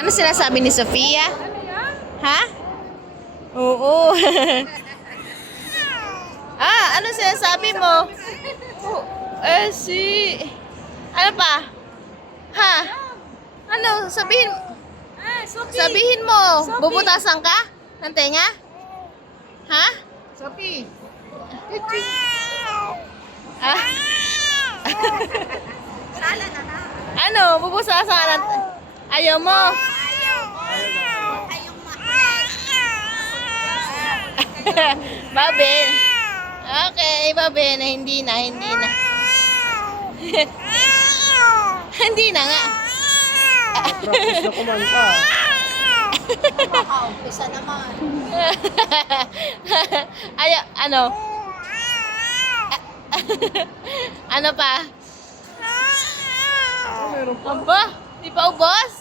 Ano sinasabi ni Sofia? Ha? Oo. Ano sinasabi mo? Oh, ano pa? Ha? Ano? Sabihin mo. Bubutasan ka? Ng tenga? Ha? Sophie! Ah? Sala na na. Ano? Bubutasan ka ng... Ayaw mo? Babel. Okay, Babel. Hindi na. Hindi na nga. Practice na kumanta. Makaumpisa naman. Ano? Ano pa? Meron pa. Aba, di pa ubos?